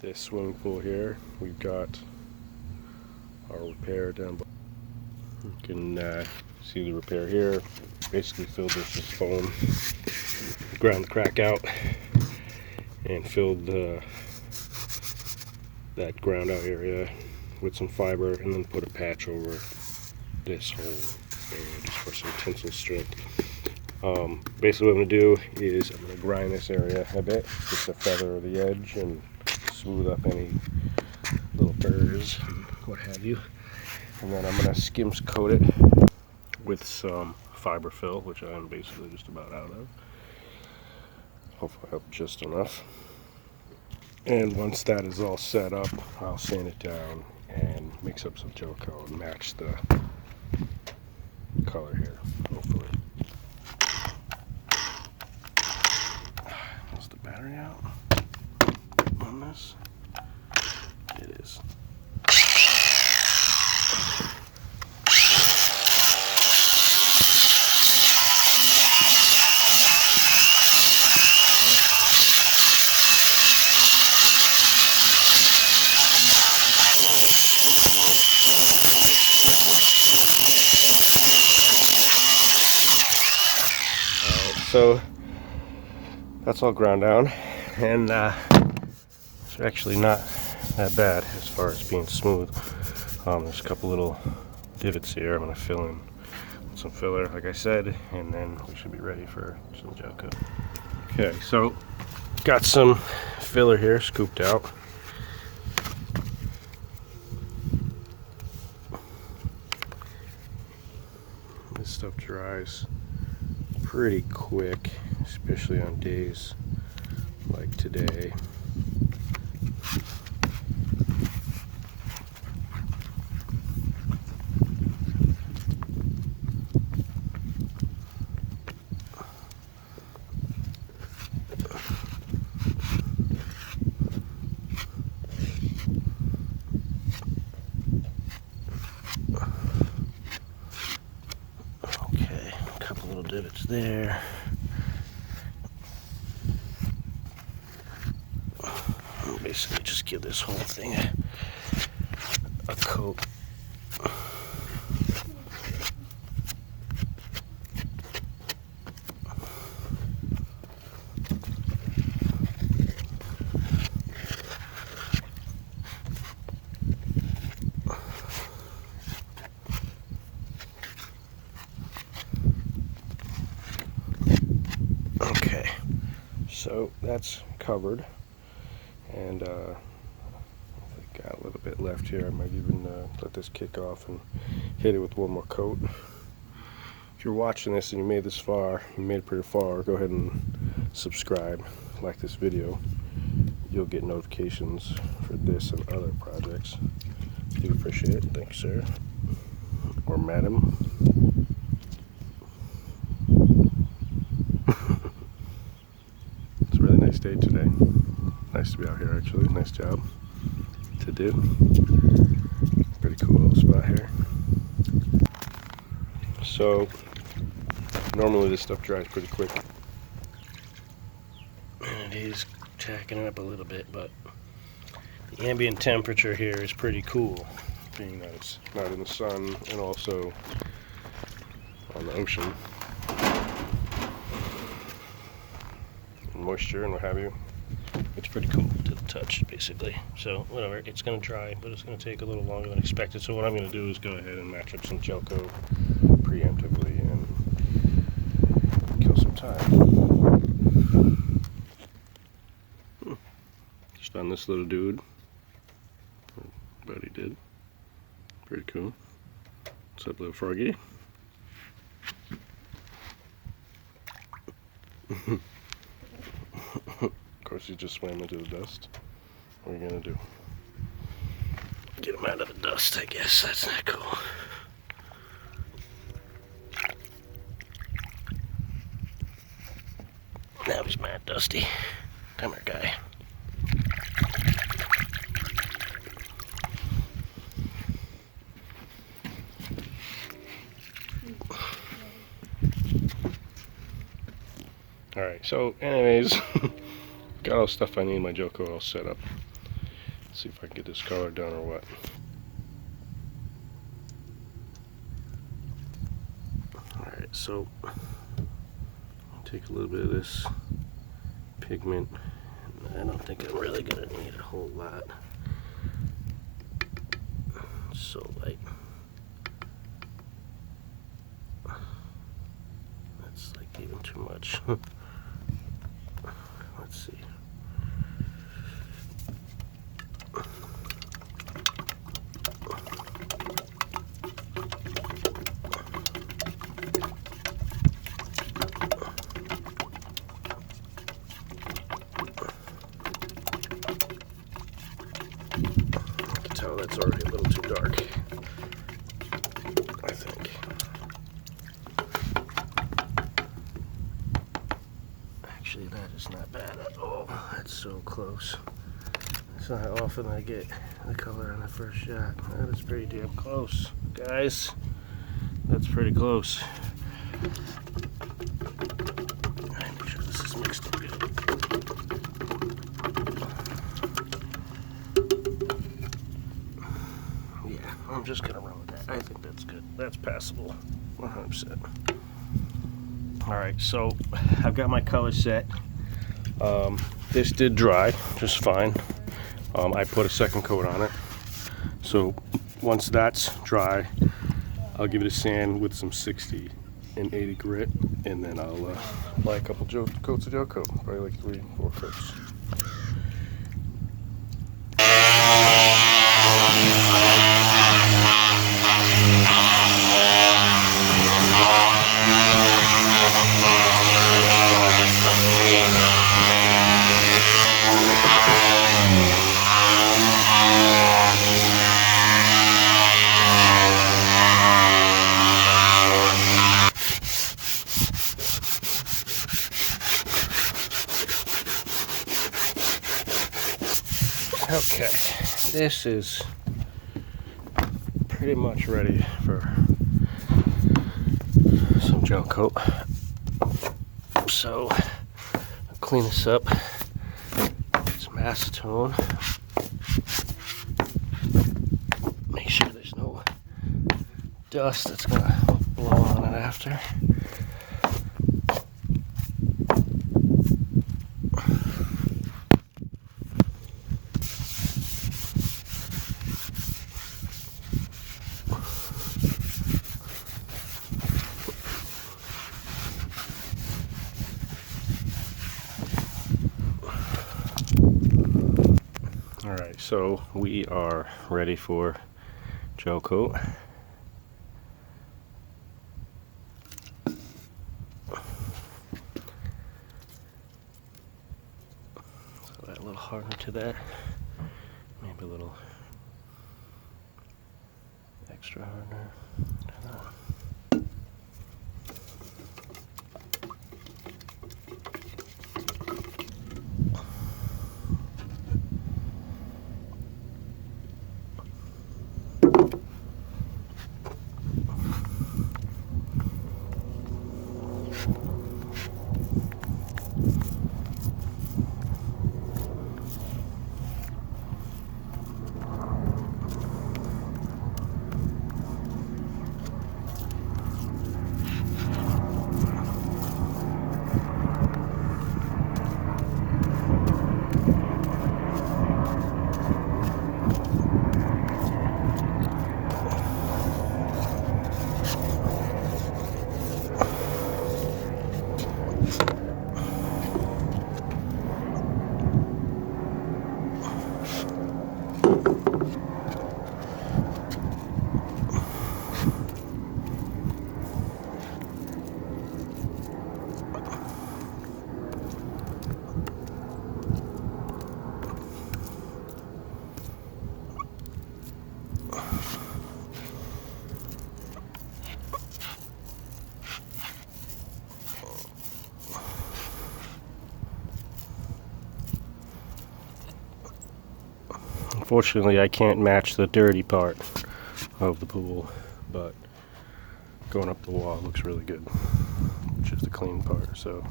this swimming pool here. We've got our repair down below. You can see the repair here. Basically filled this with foam, ground the crack out, and filled that ground out area with some fiber, and then put a patch over this whole area just for some tensile strength. Basically what I'm going to do is I'm going to grind this area a bit just to feather the edge and smooth up any little burrs and what have you. And then I'm going to skims coat it with some fiber fill, which I am basically just about out of. Hopefully I have just enough. And once that is all set up, I'll sand it down and mix up some gel coat and match the color here, hopefully. Is the battery out on this? It is. So that's all ground down, and it's actually not that bad as far as being smooth. There's a couple little divots here I'm going to fill in with some filler, like I said, and then we should be ready for some gel coat. Okay, so got some filler here scooped out. This stuff dries pretty quick, especially on days like today. Okay, a couple little divots there. I'll basically just give this whole thing a coat. Okay, so that's covered, and I got a little bit left here. I might even let this kick off and hit it with one more coat. If you're watching this and you made this far, you made it pretty far, go ahead and subscribe, like this video. You'll get notifications for this and other projects. Do appreciate it. Thank you, sir. Or madam. It's a really nice day today. Nice to be out here, actually. Nice job to do. Pretty cool little spot here. So normally this stuff dries pretty quick, and it is tacking up a little bit, but the ambient temperature here is pretty cool, being that it's not in the sun and also on the ocean. And moisture and what have you. It's pretty cool to the touch, basically. So whatever, it's going to dry, but it's going to take a little longer than expected. So what I'm going to do is go ahead and match up some gel coat preemptively and kill some time. Just on this little dude. Buddy did. Pretty cool. What's up, little froggy? Of course, he just swam into the dust. What are you gonna do? Get him out of the dust, I guess. That's not cool. Now he's mad dusty. Come here, guy. Alright, so anyways, got all the stuff I need, my gel coat all set up. See if I can get this color done or what. Alright, so take a little bit of this pigment. I don't think I'm really gonna need a whole lot. It's so light. That's like even too much. Let's see. That's already a little too dark, I think. Actually, that is not bad at all. That's so close. It's not often I get the color on the first shot. That is pretty damn close, guys. That's pretty close. Alright, make sure this is mixed up good. I'm just gonna run with that. I think that's good. That's passable, 100%. All right, so I've got my color set. This did dry just fine. I put a second coat on it. So once that's dry, I'll give it a sand with some 60 and 80 grit, and then I'll apply a couple coats of gel coat, probably like 3 or 4 coats. Okay, this is pretty much ready for some gel coat. So I'll clean this up, some acetone, make sure there's no dust that's gonna blow on it after. Alright, so we are ready for gel coat. So that a little harder to that, maybe a little extra harder to that. Unfortunately, I can't match the dirty part of the pool, but going up the wall looks really good, which is the clean part. So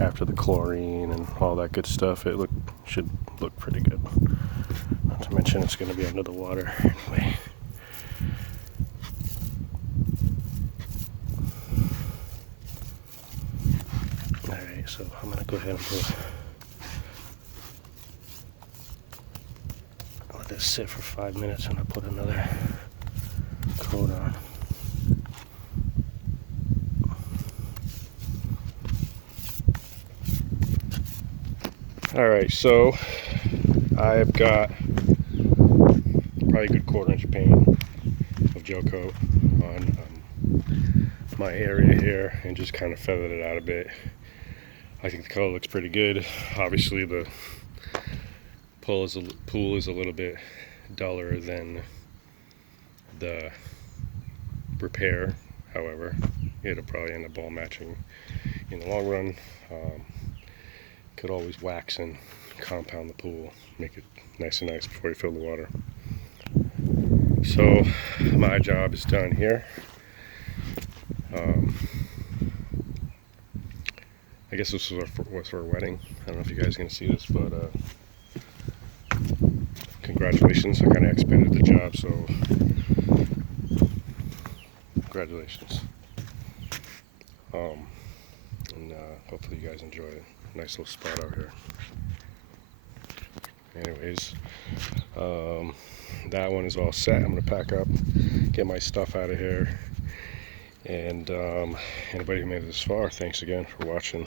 after the chlorine and all that good stuff, should look pretty good. Not to mention it's going to be under the water anyway. Alright, so I'm going to go ahead and let this sit for 5 minutes and I'll put another coat on. Alright, so I've got probably a good 1/4 inch paint of gel coat on my area here and just kind of feathered it out a bit. I think the color looks pretty good. Obviously the pool is a little bit duller than the repair. However, it'll probably end up ball matching in the long run. Could always wax and compound the pool, make it nice and nice before you fill the water. So my job is done here. I guess this was for a wedding. I don't know if you guys are going to see this, but congratulations. I kind of expanded the job, so congratulations. And hopefully you guys enjoy it. Nice little spot out here. Anyways, that one is all set. I'm going to pack up, get my stuff out of here. And anybody who made it this far, thanks again for watching.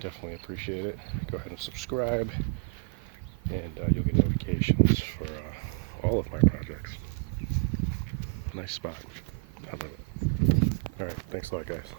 Definitely appreciate it. Go ahead and subscribe, and you'll get notifications for all of my projects. Nice spot. I love it. Alright, thanks a lot, guys.